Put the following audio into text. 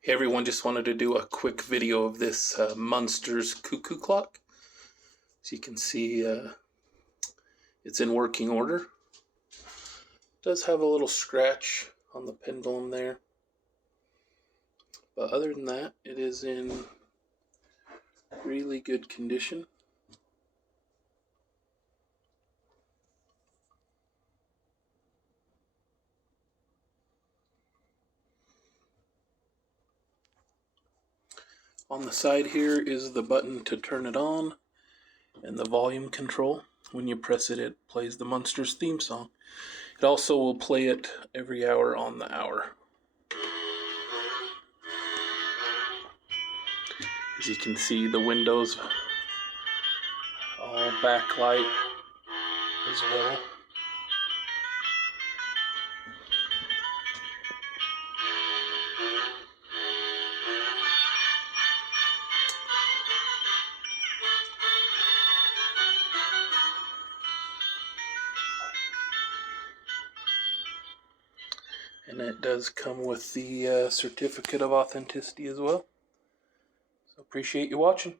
Hey everyone, just wanted to do a quick video of this Munsters Cuckoo clock. As you can see, it's in working order. It does have a little scratch on the pendulum there, but other than that, it is in really good condition. On the side here is the button to turn it on and the volume control. When you press it, it plays the Munsters theme song. It also will play it every hour on the hour. As you can see, the windows all backlight as well. And it does come with the certificate of authenticity as well. So appreciate you watching.